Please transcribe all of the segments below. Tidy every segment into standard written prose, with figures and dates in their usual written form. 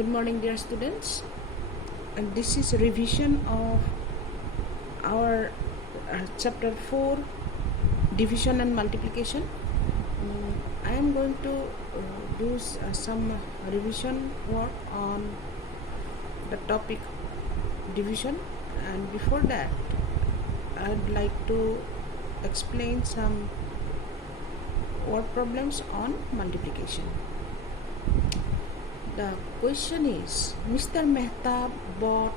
Good morning, dear students. And this is a revision of our chapter 4, division and multiplication. I am going to do some revision work on the topic division, and before that I'd like to explain some word problems on multiplication. The question is, Mr. Mehta bought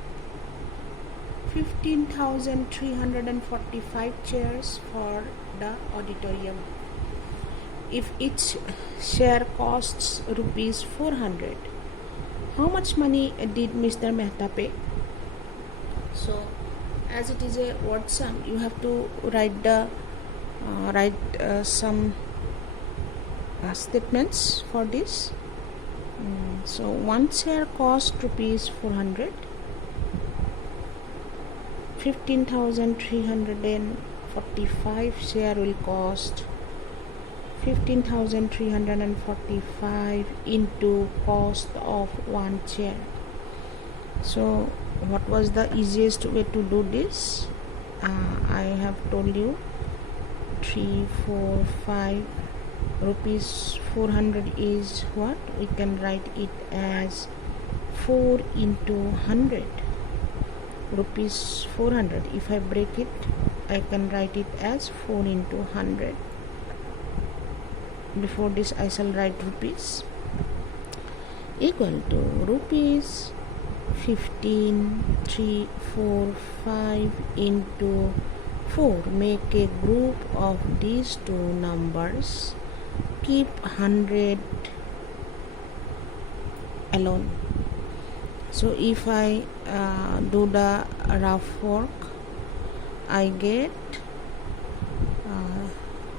15,345 chairs for the auditorium. If each share costs rupees 400, how much money did Mr. Mehta pay? So, as it is a word sum, you have to write some statements for this. So one share cost rupees 400, 15,345 share will cost 15,345 into cost of one share. So what was the easiest way to do this? I have told you 3, 4, 5 rupees 400 is what? We can write it as 4 into 100. Rupees 400. If I break it, I can write it as 4 into 100. Before this, I shall write rupees equal to rupees 15,345 into 4. Make a group of these two numbers. Keep 100 alone. So if I do the rough work, I get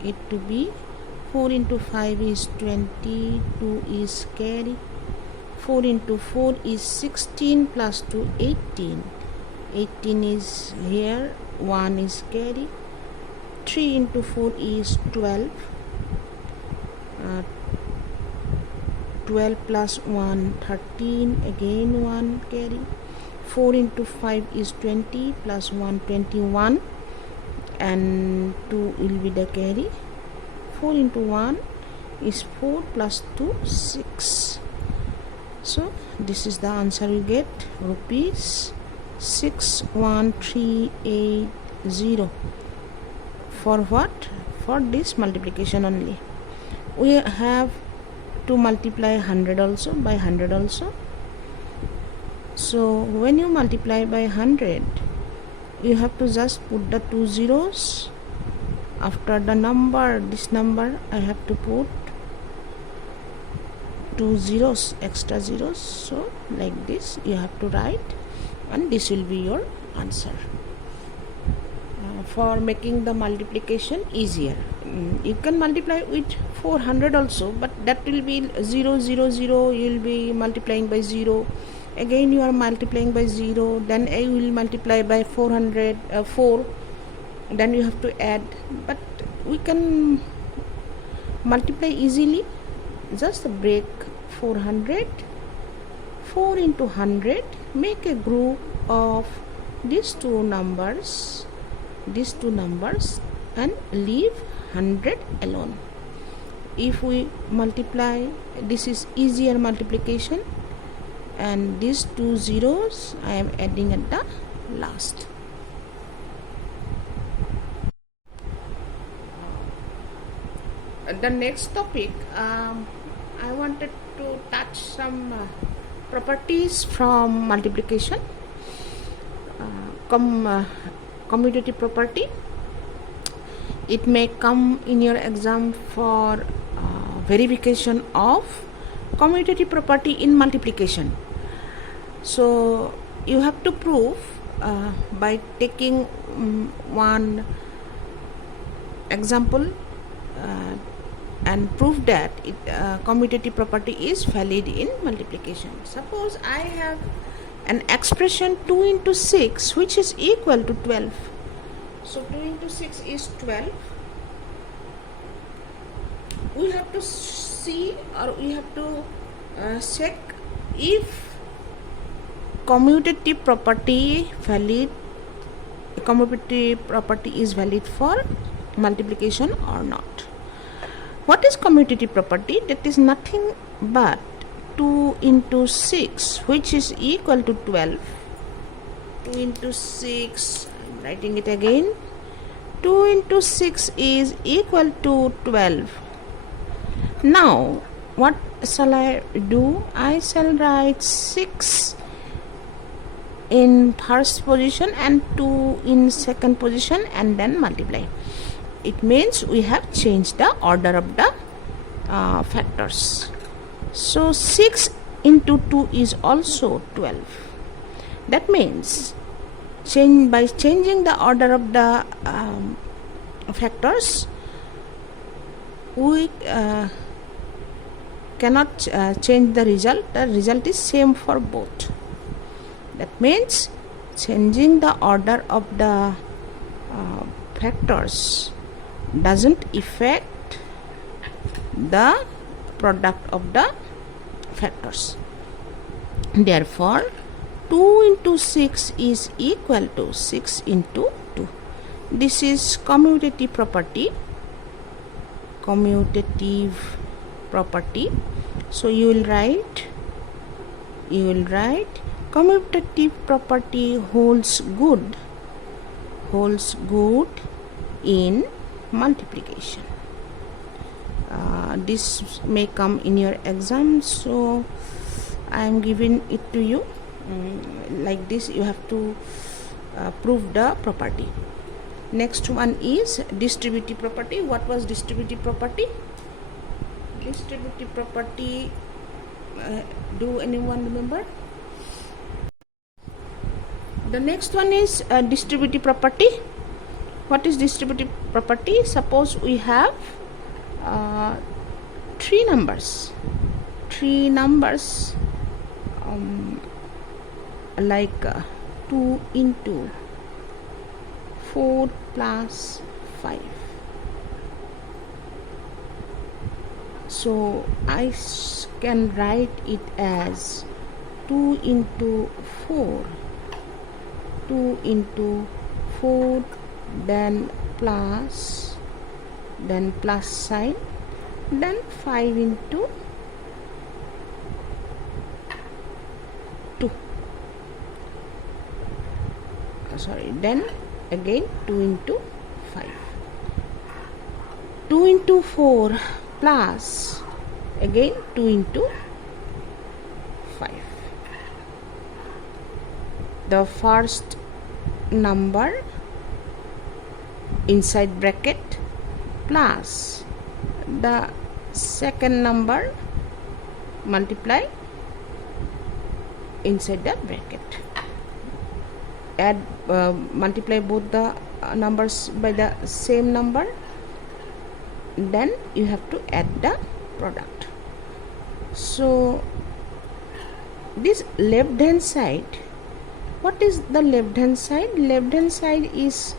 it to be 4 into 5 is 20, 2 is carry, 4 into 4 is 16 plus 2 18, 18 is here, 1 is carry, 3 into 4 is 12, 12 plus 1 13, again 1 carry, 4 into 5 is 20 plus 1 21, and 2 will be the carry, 4 into 1 is 4 plus 2 6. So this is the answer you get, rupees 61380. For what? For this multiplication only. We have to multiply 100 also by 100 also. So when you multiply by 100, you have to just put the 2 zeros after the number. This number I have to put 2 zeros, extra zeros. So like this you have to write, and this will be your answer. For making the multiplication easier, you can multiply with 400 also, but that will be 0 0 0. You will be multiplying by 0, again you are multiplying by 0, then you will multiply by 400 4, then you have to add. But we can multiply easily. Just break 400, 4 into 100, make a group of these two numbers, and leave 100 alone. If we multiply, this is easier multiplication, and these 2 zeros I am adding at the last. The next topic, I wanted to touch some properties from multiplication. Commutative property. It may come in your exam for verification of commutative property in multiplication. So you have to prove by taking one example and prove that commutative property is valid in multiplication. Suppose I have an expression 2 into 6 which is equal to 12. So 2 into 6 is 12. We have to see, or we have to check if commutative property is valid for multiplication or not. What is commutative property? That is nothing but 2 into 6, which is equal to 12. 2 into 6, I'm writing it again. 2 into 6 is equal to 12. Now, what shall I do? I shall write 6 in first position and 2 in second position and then multiply. It means we have changed the order of the factors. So 6 into 2 is also 12. That means by changing the order of the factors, we cannot change the result. The result is same for both. That means changing the order of the factors doesn't affect the product of the factors. Therefore, 2 into 6 is equal to 6 into 2. This is commutative property. So you will write commutative property holds good in multiplication. This may come in your exam, so I am giving it to you. Like this, you have to prove the property. Next one is distributive property. What was distributive property? Distributive property, do anyone remember? The next one is distributive property. What is distributive property? Suppose we have three numbers like 2 into 4 plus 5. So I can write it as 2 into 4, then plus sign, then 5 into 2. Then again 2 into 5. 2 into 4 plus again 2 into 5. The first number inside bracket plus the second number multiply inside the bracket. Multiply both the numbers by the same number, then you have to add the product. So this left hand side, what is the left hand side? Left hand side is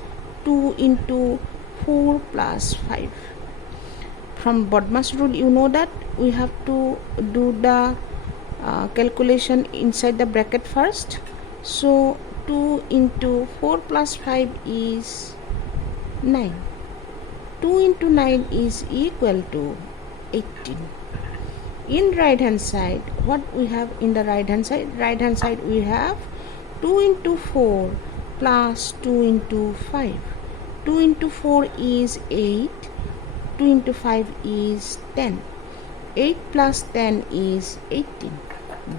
2 into 4 plus 5. From Bodmas rule, you know that we have to do the calculation inside the bracket first. So 2 into 4 plus 5 is 9. 2 into 9 is equal to 18. In right hand side, what we have in the right hand side? Right hand side we have 2 into 4 plus 2 into 5. 2 into 4 is 8. 2 into 5 is 10. 8 plus 10 is 18.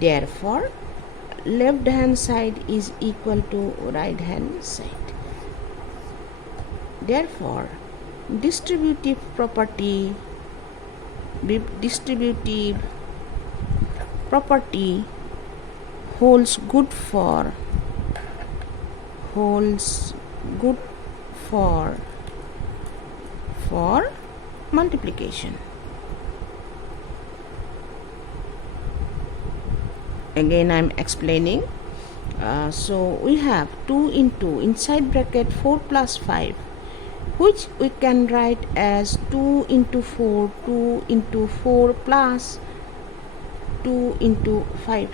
Therefore, left hand side is equal to right hand side. Therefore, distributive property holds good for multiplication. Again I am explaining. So we have 2 into inside bracket 4 plus 5, which we can write as 2 into 4 plus 2 into 5.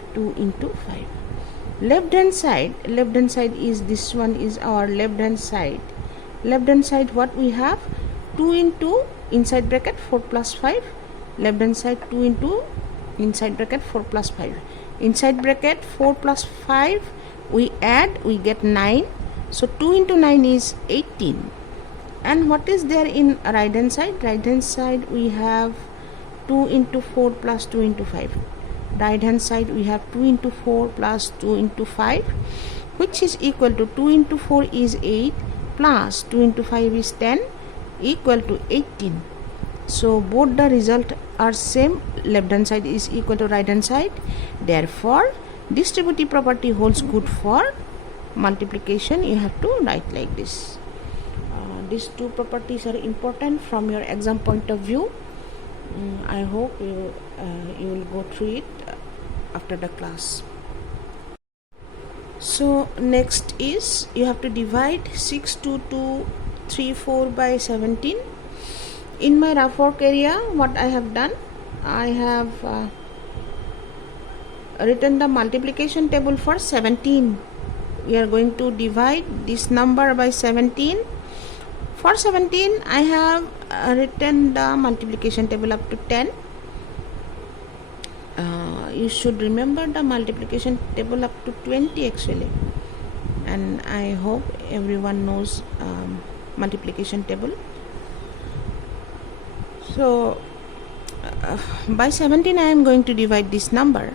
Left hand side is this one, is our left hand side. Left hand side, what we have? 2 into inside bracket 4 plus 5. Left hand side 2 into inside bracket 4 plus 5. Inside bracket 4 plus 5, we add, we get 9. So 2 into 9 is 18. And what is there in right hand side? Right hand side we have 2 into 4 plus 2 into 5. Right hand side we have 2 into 4 plus 2 into 5, which is equal to 2 into 4 is 8 plus 2 into 5 is 10, equal to 18. So both the result are same. Left hand side is equal to right hand side. Therefore distributive property holds good for multiplication. You have to write like this. These two properties are important from your exam point of view. I hope you will go through it after the class. So next is, you have to divide 62234 by 17. In my rough work area, what I have done, I have written the multiplication table for 17. We are going to divide this number by 17. For 17, I have written the multiplication table up to 10. You should remember the multiplication table up to 20 actually. And I hope everyone knows multiplication table. So by 17 I am going to divide this number.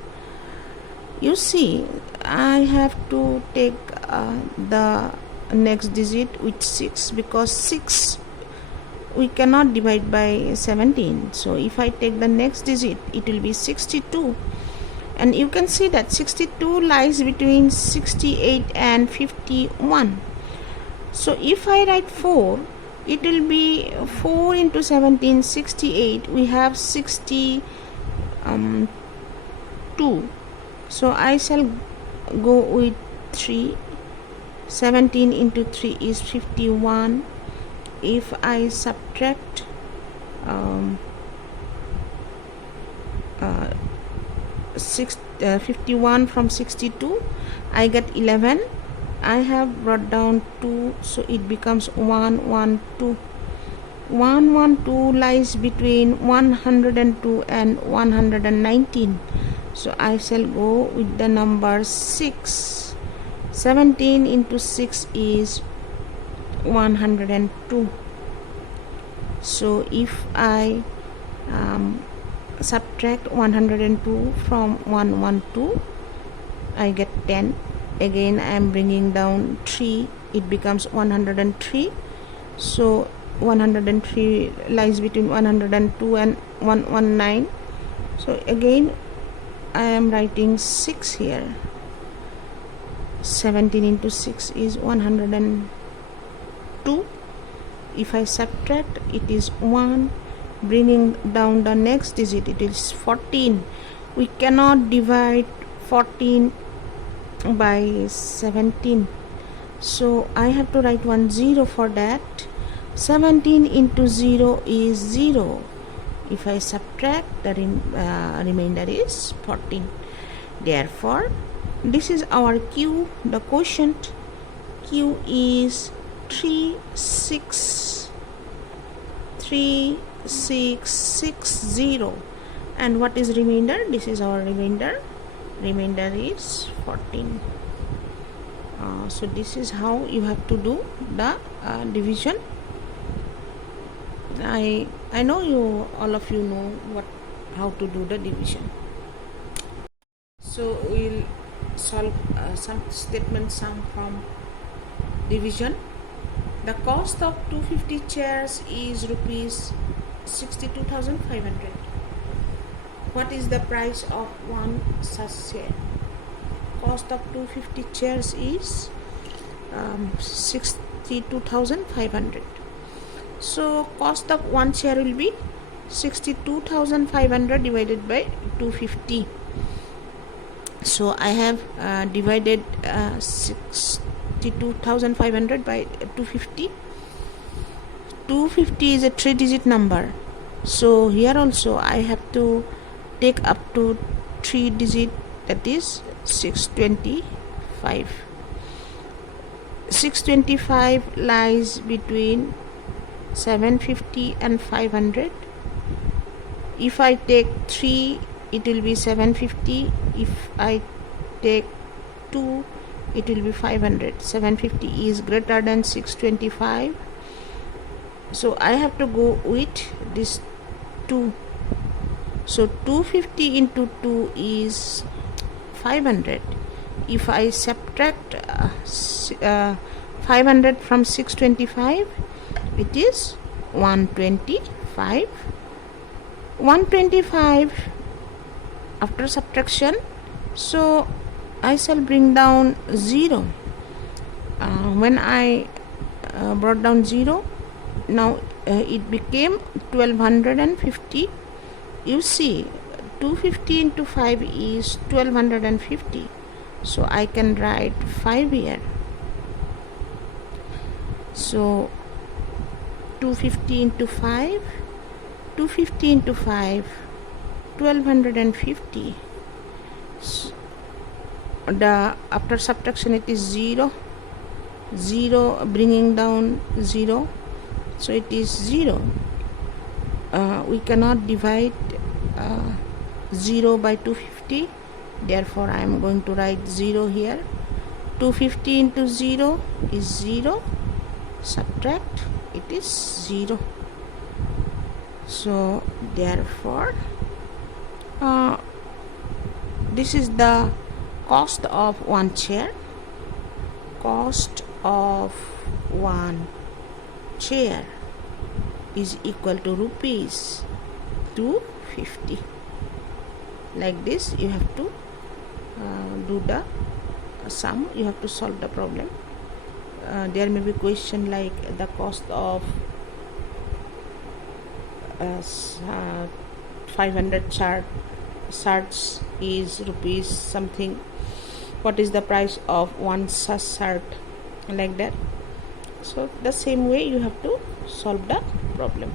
You see, I have to take the next digit with 6, because 6 we cannot divide by 17. So if I take the next digit, it will be 62. And you can see that 62 lies between 68 and 51. So if I write 4, it will be 4 into 17, 68. We have 62. So I shall go with 3. 17 into 3 is 51. If I subtract 51 from 62, I get 11. I have brought down 2, so it becomes 112. 112 lies between 102 and 119. So I shall go with the number 6. 17 into 6 is 102. So if I subtract 102 from 112, I get 10. Again I am bringing down 3, it becomes 103. So 103 lies between 102 and 119. So again I am writing 6 here. 17 into 6 is 102. If I subtract, it is 1. Bringing down the next digit, it is 14. We cannot divide 14 by 17. So I have to write 10 for that. 17 into 0 is 0. If I subtract, the remainder is 14. Therefore, this is our Q. The quotient Q is 3660. And what is remainder? This is our remainder. Remainder is 14. So this is how you have to do the division. I know you, all of you know how to do the division. So we'll solve some statement sum from division. The cost of 250 chairs is rupees 62,500. What is the price of one such chair? Cost of 250 chairs is 62,500. So cost of one chair will be 62,500 divided by 250. So I have divided 62,500 by 250. 250 is a 3-digit number. So here also I have to take up to 3 digit, that is 620. 5. 625 lies between 750 and 500. If I take 3, it will be 750. If I take 2, it will be 500. 750 is greater than 625, so I have to go with this 2. So 250 into 2 is 500. If I subtract 500 from 625, it is 125. 125 after subtraction, so I shall bring down 0. When I brought down 0, now it became 1250. You see, 250 into 5 is 1250, so I can write 5 here. So 250 into 5, 250 into 5, 1250. So after subtraction it is 0, 0 bringing down 0, so it is 0. We cannot divide 0 by 250, therefore I am going to write 0 here. 250 into 0 is 0, subtract, it is 0. So therefore this is the cost of one chair. Cost of one chair is equal to rupees 250. Like this you have to do the sum, you have to solve the problem. There may be question like the cost of 500 shirts is rupees something. What is the price of one such shirt, like that. So the same way you have to solve the problem.